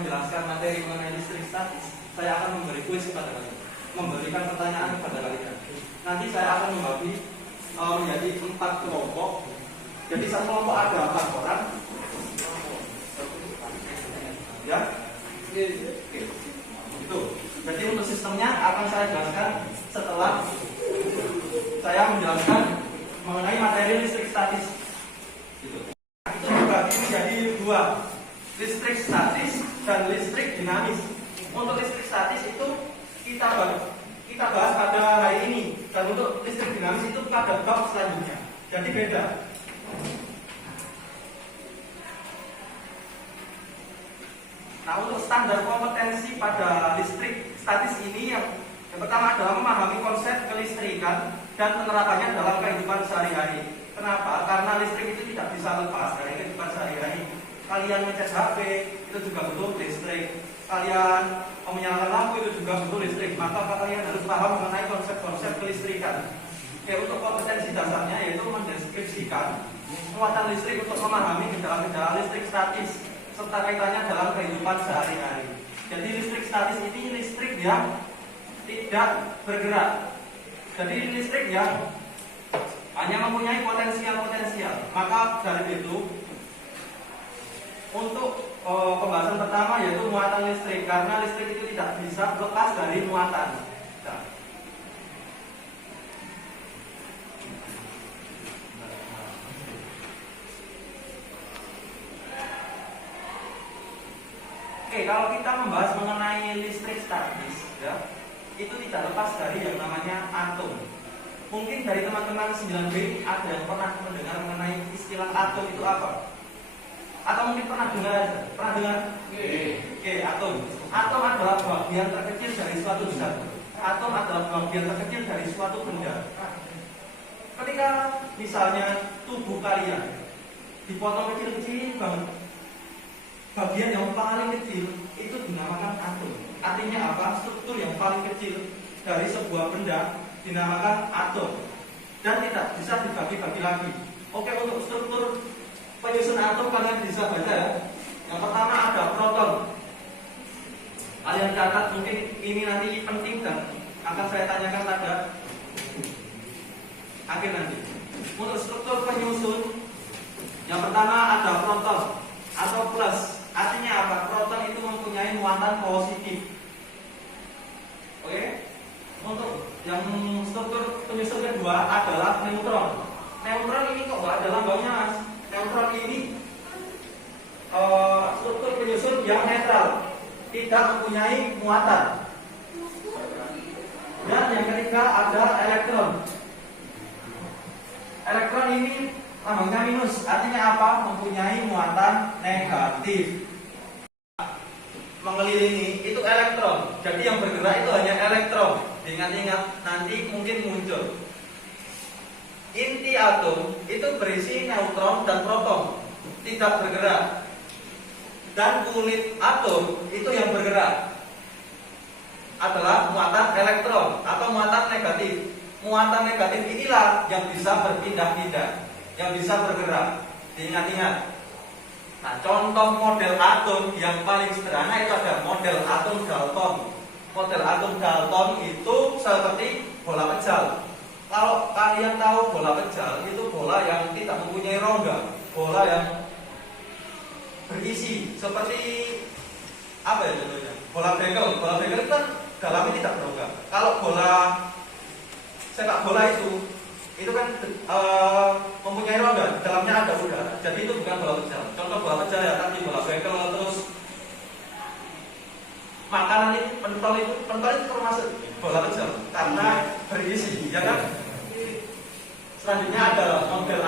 menjelaskan materi mengenai listrik statis, saya akan memberi kuis kepada kalian, memberikan pertanyaan kepada kalian. Nanti saya akan membagi menjadi 4 kelompok. Jadi satu kelompok ada 4 orang. Ya, itu. Jadi untuk sistemnya akan saya jelaskan setelah saya menjelaskan mengenai materi listrik statis. Itu dibagi menjadi 2, listrik statis dan listrik dinamis. Untuk listrik statis itu kita bahas pada hari ini, dan untuk listrik dinamis itu pada bab selanjutnya. Jadi beda. Nah, untuk standar kompetensi pada listrik statis ini yang pertama adalah memahami konsep kelistrikan dan penerapannya dalam kehidupan sehari-hari. Kenapa? Karena listrik itu tidak bisa lepas dari kehidupan sehari-hari. Kalian ngecas HP itu juga butuh listrik. Kalian menyalakan lampu itu juga butuh listrik. Maka kalian harus paham mengenai konsep-konsep kelistrikan. Oke, untuk kompetensi dasarnya yaitu mendeskripsikan muatan listrik untuk memahami gejala-gejala listrik statis serta kaitannya dalam kehidupan sehari-hari. Jadi listrik statis ini listrik yang tidak bergerak. Jadi listrik yang hanya mempunyai potensial. Maka dari itu untuk pembahasan pertama yaitu muatan listrik, karena listrik itu tidak bisa lepas dari muatan. Nah. Oke, kalau kita membahas mengenai listrik statis, ya, itu tidak lepas dari yang namanya atom. Mungkin dari teman-teman 9B ada yang pernah mendengar mengenai istilah atom itu apa? Atau mungkin pernah dengar aja? Pernah dengar? Oke, atom. Atom adalah bagian terkecil dari suatu zat. Atom adalah bagian terkecil dari suatu benda. Ketika misalnya tubuh kalian dipotong kecil-kecil banget, bagian yang paling kecil itu dinamakan atom. Artinya apa? Struktur yang paling kecil dari sebuah benda dinamakan atom dan tidak bisa dibagi-bagi lagi. Oke, untuk struktur penyusun atom kalian bisa baca ya. Yang pertama ada proton. Kalian catat, mungkin ini nanti penting dan akan saya tanyakan pada akhir nanti. Untuk struktur penyusun yang pertama ada proton atau plus. Artinya apa? Proton itu mempunyai muatan positif. Oke? Untuk yang struktur penyusun kedua adalah neutron. Neutron ini kok nggak ada lambangnya, Mas? Neutron ini struktur penyusun yang netral, tidak mempunyai muatan. Dan yang ketiga ada elektron. Elektron ini lambangnya minus, artinya apa? Mempunyai muatan negatif. Mengelilingi itu elektron. Jadi yang bergerak itu hanya elektron. Ingat-ingat, nanti mungkin muncul. Inti atom itu berisi neutron dan proton, tidak bergerak. Dan kulit atom itu yang bergerak adalah muatan elektron atau muatan negatif. Muatan negatif inilah yang bisa berpindah-pindah, yang bisa bergerak. Diingat-ingat. Nah, contoh model atom yang paling sederhana itu ada model atom Dalton. Model atom Dalton itu seperti bola pejal. Kalau kalian tahu bola pejal itu bola yang tidak mempunyai rongga, bola yang berisi seperti apa ya contohnya? Bola bekel. Bola bekel itu kan dalamnya tidak berongga. Kalau bola sepak bola itu kan mempunyai rongga, dalamnya ada udara. Jadi itu bukan bola pejal. Contoh bola pejal ya tadi bola bekel, terus makanan itu pentol itu termasuk bola pejal karena berisi, ya kan? Selanjutnya ada model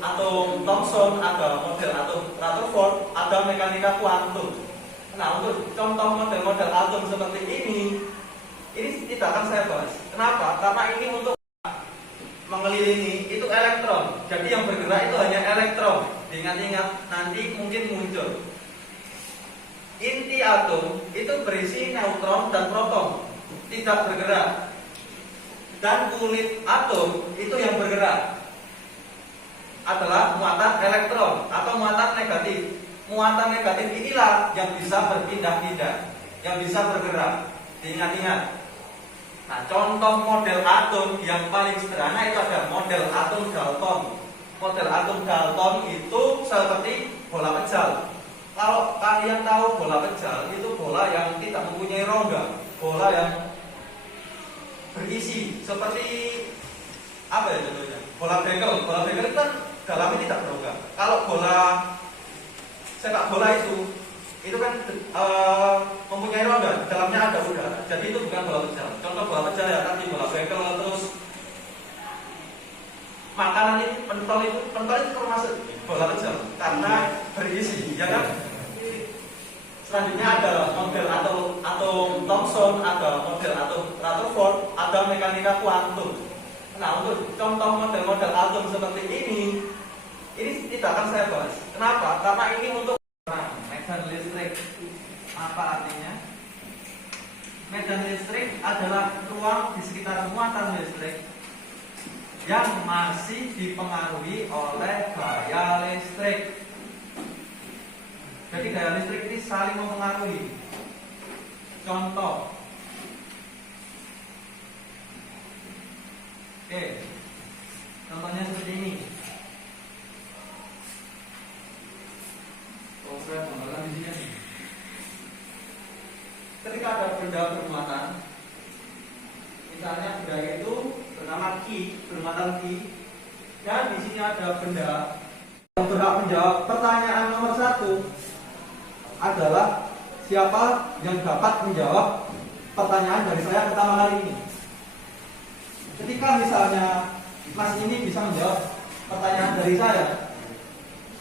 atom Thomson, ada model atom Rutherford, ada mekanika kuantum. Nah, untuk contoh model-model atom seperti ini tidak akan saya bahas. Kenapa? Karena ini untuk mengelilingi itu elektron. Jadi yang bergerak itu hanya elektron. Ingat-ingat, nanti mungkin muncul. Inti atom itu berisi neutron dan proton, tidak bergerak. Dan kulit atom itu yang bergerak adalah muatan elektron atau muatan negatif. muatan negatif inilah yang bisa berpindah-pindah, yang bisa bergerak. Diingat-ingat. Nah, contoh model atom yang paling sederhana itu ada model atom Dalton. Model atom Dalton itu seperti bola pejal. Kalau kalian tahu bola pejal, itu bola yang tidak mempunyai rongga, bola yang berisi seperti apa ya contohnya? Bola bekel. Bola bekel itu kan dalamnya tidak berongga. Kalau bola sepak bola itu kan mempunyai rongga, dalamnya ada udara. Jadi itu bukan bola pejal. Contoh bola pejal ya tadi bola bekel, terus makanan ini pentol itu termasuk bola pejal karena berisi, ya kan? Selanjutnya ada model atom Thomson, ada model atom Rutherford, ada mekanika kuantum. Nah, untuk contoh model-model atom seperti ini tidak akan saya bahas. Kenapa? Karena ini untuk medan listrik. Apa artinya? Medan listrik adalah ruang di sekitar muatan listrik yang masih dipengaruhi oleh gaya listrik. Jadi gaya listrik ini saling mempengaruhi. Contoh. Oke. Contohnya seperti ini. Ketika ada benda bermuatan, misalnya benda itu bernama Q, bermuatan Q, dan di sini ada benda yang berhak menjawab pertanyaan nomor 1 adalah siapa yang dapat menjawab pertanyaan dari saya pertama kali ini. Ketika misalnya Mas ini bisa menjawab pertanyaan dari saya,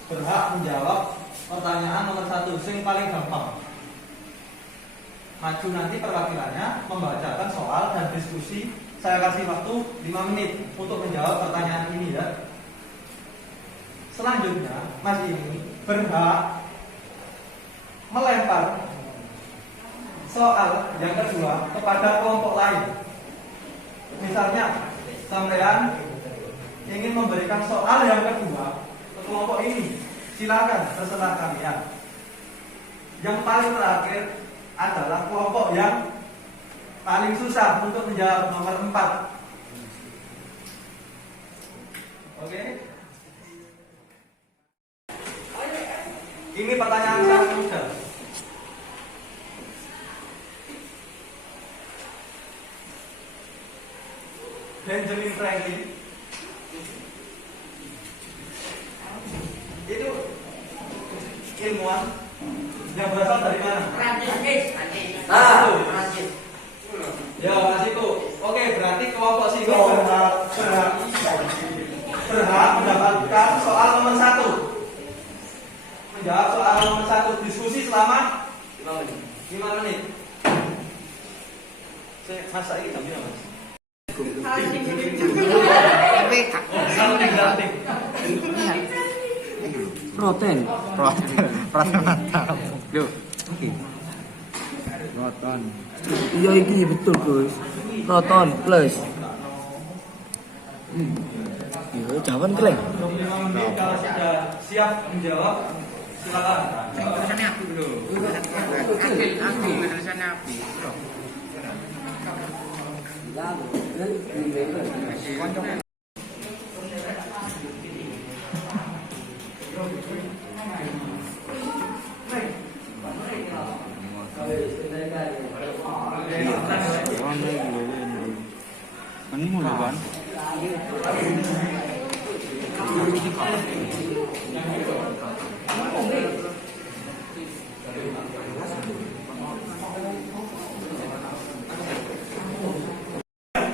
berhak menjawab pertanyaan nomor 1 yang paling gampang. Maju nanti perwakilannya membacakan soal dan diskusi. Saya kasih waktu 5 menit untuk menjawab pertanyaan ini ya. Selanjutnya Mas ini berhak melempar soal yang kedua kepada kelompok lain. Misalnya sampean ingin memberikan soal yang kedua ke kelompok ini, silakan terserah kalian. Yang paling terakhir adalah kelompok yang paling susah untuk menjawab, nomor 4. Oke. Ini pertanyaan sangat mudah. Benjamin Franklin itu ilmuwan yang berasal dari mana? Prancis. Prancis. Ya, Masiko. Oke, berarti kelompok sini berhak mendapatkan soal nomor 1. Menjawab soal nomor 1 diskusi selama 5 menit. Saya masa ini jam berapa, Mas? Protein mantap. Yuk. Oke. Proton. Iya ini betul, Gus. Proton plus. Iya, jawaban kleng. 25 menit kalau sudah siap menjawab silakan. Tulisannya api dulu. Tulisannya api. Ini mulai kan?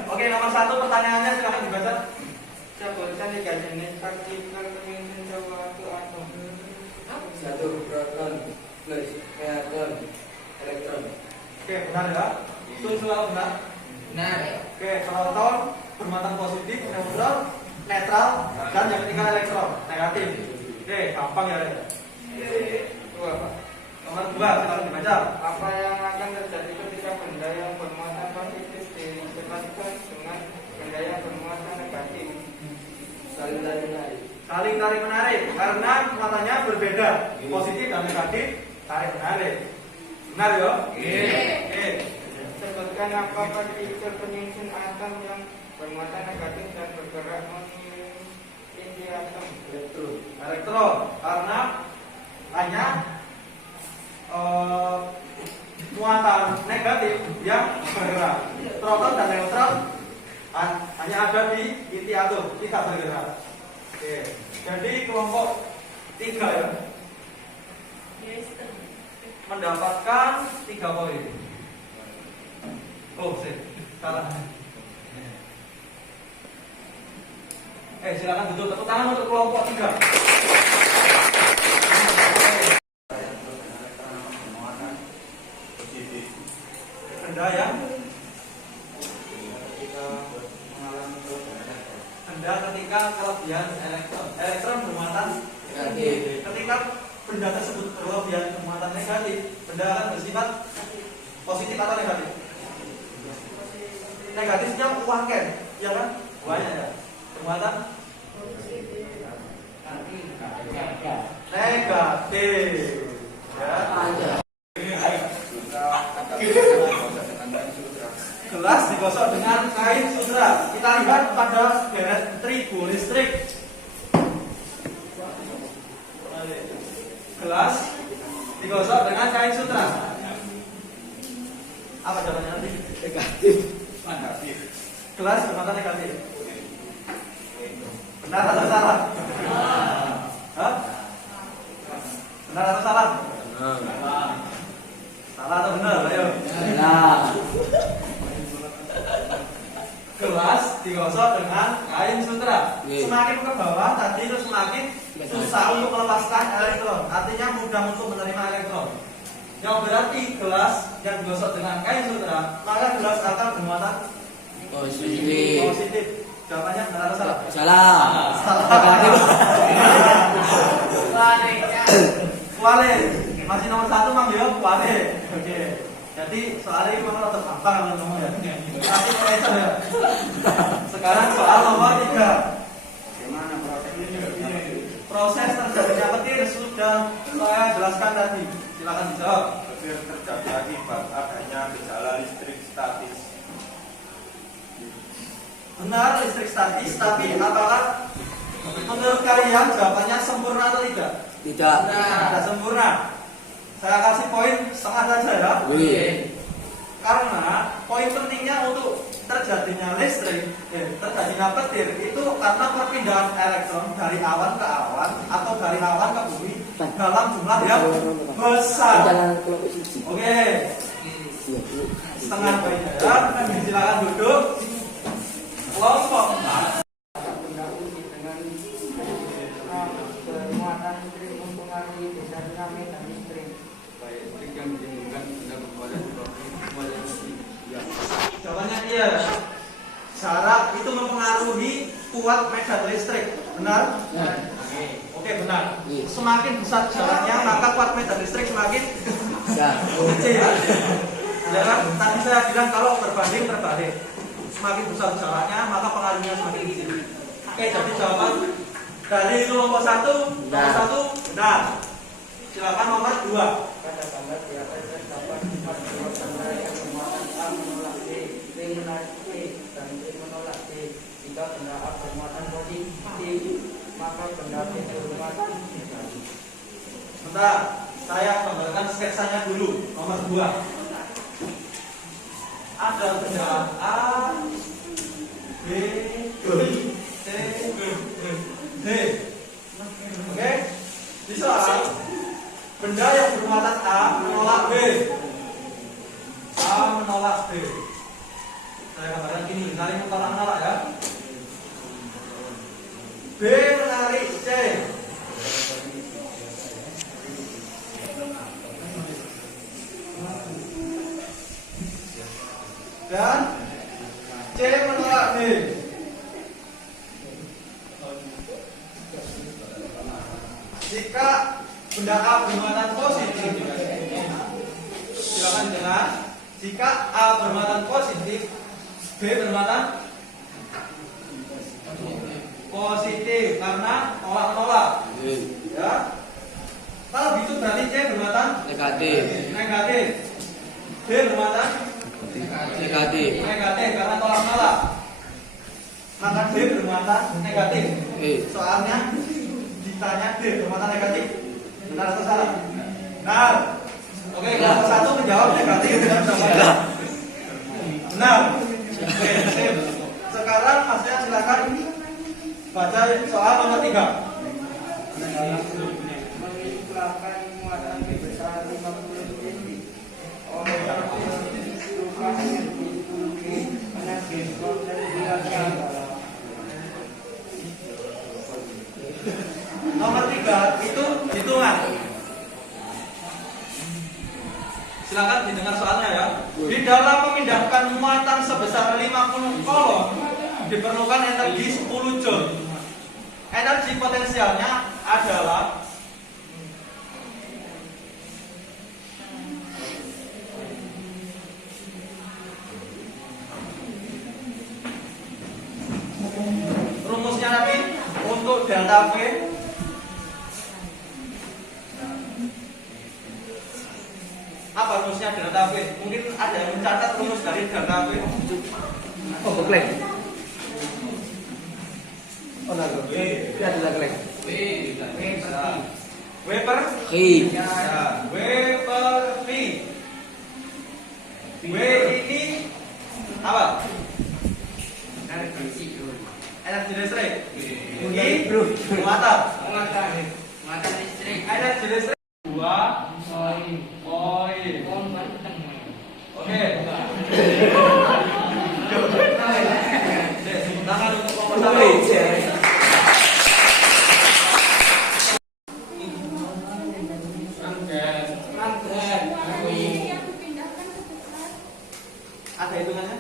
Oke, nomor 1 pertanyaannya silakan dibaca. Sebutkan 3 jenis partikel pemimpin suatu atom. 1 proton plus neutron elektron. Oke, benar ya? Itu selalu benar. Benar. Oke, proton bermuatan positif, neutron, netral, dan yang ketiga elektron, negatif. Oke, gampang ya. Dua, Pak. Nomor 2 silakan dibaca. Apa yang akan terjadi ketika benda yang bermuatan positif disesuaikan dengan benda yang bermuatan negatif? Saling tarik. Saling tarik menarik karena muatannya berbeda, positif dan negatif tarik menarik. Benar ya? Oke. Sebutkan apa partikel penyusun atom yang bermuatan negatif dan bergerak mengelilingi atom. Elektron karena hanya muatan negatif yang bergerak. Proton dan neutron hanya ada di inti atom, tidak bergerak. Oke. Jadi kelompok 3 ya mendapatkan 3 poin. Oh, salah. Silakan duduk. Tepuk tangan untuk kelompok 3. Benda yang benda ketika kelebihan elektron bermuatan negatif. Ketika benda tersebut berlebihan bermuatan negatif, benda akan bersifat positif atau negatif? Negatifnya uangkan, ya kan? Banyak ya. Bermuatan negatif. Ya. Gelas digosok dengan kain sutra. Kita lihat pada garis tribu listrik. Gelas digosok dengan kain sutra. Apa jawabannya nanti? Negatif. Gelas bermuatan negatif. Benar atau salah? Hah? Benar atau salah? Salah atau benar? Ayo. Nah, Gelas digosok dengan kain sutra. Iya. Semakin ke bawah tadi itu semakin susah untuk melepaskan elektron. Artinya mudah untuk menerima elektron. Yang berarti gelas yang digosok dengan kain sutra, maka gelas akan bermuatan positif. Jawabannya benar atau salah? salah. Kuali. Masih nomor 1 Mang Yo, kuali. Oke. Jadi soal ini memang tetap gampang ngomong ya. Nanti pressure ya. Sekarang soal nomor 3. Bagaimana prosesnya? Proses terjadinya petir sudah saya jelaskan tadi. Silakan dijawab. Petir terjadi akibat adanya gejala listrik statis. Benar, listrik statis, tapi apakah menurut kalian jawabannya sempurna atau tidak? Tidak. Tidak sempurna. Saya kasih poin setengah saja ya. Karena poin pentingnya untuk terjadinya listrik, terjadinya petir itu karena perpindahan elektron dari awan ke awan atau dari awan ke bumi dalam jumlah yang besar. Oke, setengah poinnya ya. Silakan duduk. Kelompok 4. Benda uji dengan bermuatan listrik mempengaruhi besar dinamik dan listrik. Jawabannya iya. Syarat itu mempengaruhi kuat medan listrik. Benar? Oke, benar. Semakin besar jaraknya, maka kuat medan listrik semakin kecil ya. Ya kan? Tadi saya bilang kalau berbanding terbalik. Semakin besar jaraknya, maka pengaruhnya semakin kecil. Oke, jadi jawaban dari kelompok 1, nomor 1 benar. Silakan nomor 2. Pada gambar di atas terdapat 4 buah benda yang bermuatan A menolak B, B menarik C, dan C menolak D. Jika benda A bermuatan positif, maka benda B bermuatan negatif. Sebentar, saya gambarkan sketsanya dulu. Nomor 2. Ada benda A, B, C, D. Oke? Di soal benda yang bermuatan A menolak B. A menolak B. Saya gambarkan gini, menarik menolak ya. B menarik C. Dan C menolak D. Jika benda A bermuatan positif, silakan dengar. Jika A bermuatan positif, B bermuatan positif karena tolak-tolak. Ya. Kalau gitu berarti C bermuatan Negatif. negatif. D bermuatan Negatif. negatif karena tolak-tolak. Maka D bermuatan negatif. Soalnya ditanya D bermuatan negatif. Benar atau salah? Benar. Oke, kelompok satu menjawab negatif dan jawabannya benar. Oke, sip. Sekarang Masnya silakan baca soal nomor 3. mengiklakan muatan besar 50 cm. Rupanya diikuti penyakit dan dilakukan. Nomor 3 itu hitungan. Silakan didengar soalnya ya. Di dalam memindahkan muatan sebesar 50 kolon diperlukan energi 10 joule. Energi potensialnya adalah rumusnya nanti untuk delta V apa rumusnya delta V? Mungkin ada yang mencatat rumus dari delta V. Oh, keklek. Oh, nah, V adalah keklek. W per Ki. ya, W per V. W ini apa? Energi listrik. I muatan. Muatan listrik. Energi listrik 2 poin. Oke. Tepuk tangan untuk nomor 1. Ada hitungannya?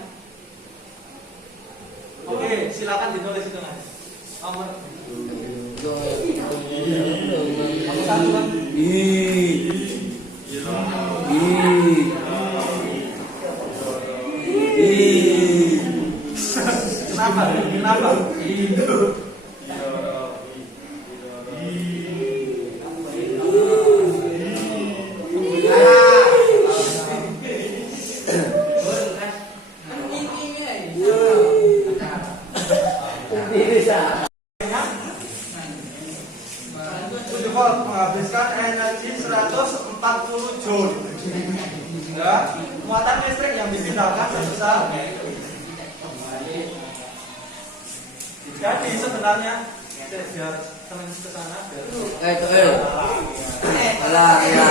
Oke, silakan ditulis hitungannya. Nomor satu kan? Kenapa? Kenapa? Tujuh volt menghabiskan energi 140 joule. Ya, muatan listrik yang dipindahkan sebesar. Jadi sebenarnya biar teman ke sana. Salah, ya.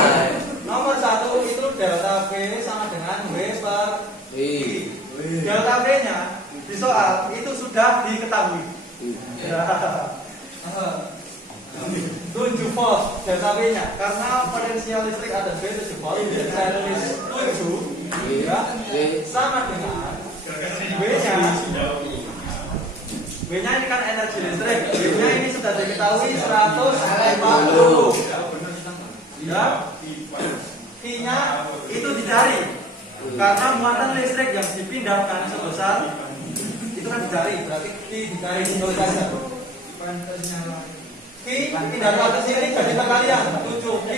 Nomor 1 itu delta V sama dengan W per I. Delta V-nya di soal itu sudah diketahui. Ya. 7 volt delta V-nya karena potensial listrik ada 7 volt. Saya tulis 7 ya, sama dengan W-nya ini kan energi listrik. W-nya ini sudah diketahui 140. Ya. V-nya itu dicari. Karena muatan listrik yang dipindahkan sebesar itu kan dicari, berarti V dicari itu saja. V pindahkan ke sini jadi perkalian 7 V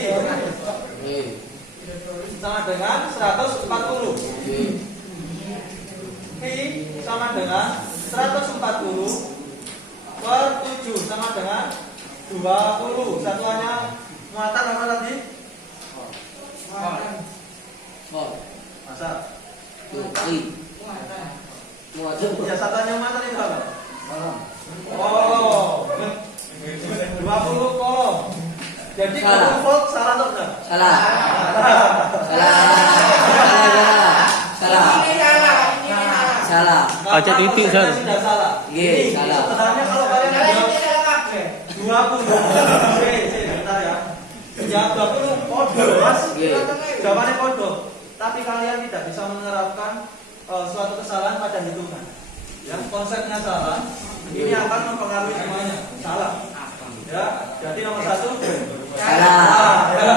sama dengan 140. V sama dengan 140 per 7 sama dengan 20. Satuannya muatan apa tadi? Masa? Ya satuannya muatan itu apa? Oh, 20 kolom. Jadi 20 volt salah atau enggak? Salah. Salah. Aja titik salah. sudah salah. Iya, salah. Sebenarnya kalau kalian jawab 20. Bentar ya. Jawab 20 podo, Mas. Jawabannya podo. Tapi kalian tidak bisa menerapkan suatu kesalahan pada hitungan. Ya, konsepnya salah. Ini akan mempengaruhi semuanya. Salah. Ya, jadi nomor 1 Salah. ya.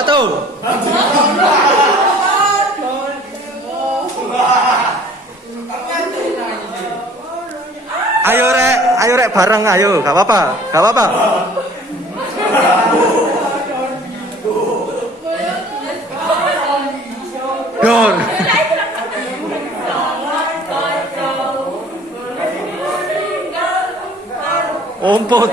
1. bareng ayo, gak apa-apa, gak apa-apa. Dor. Ompot.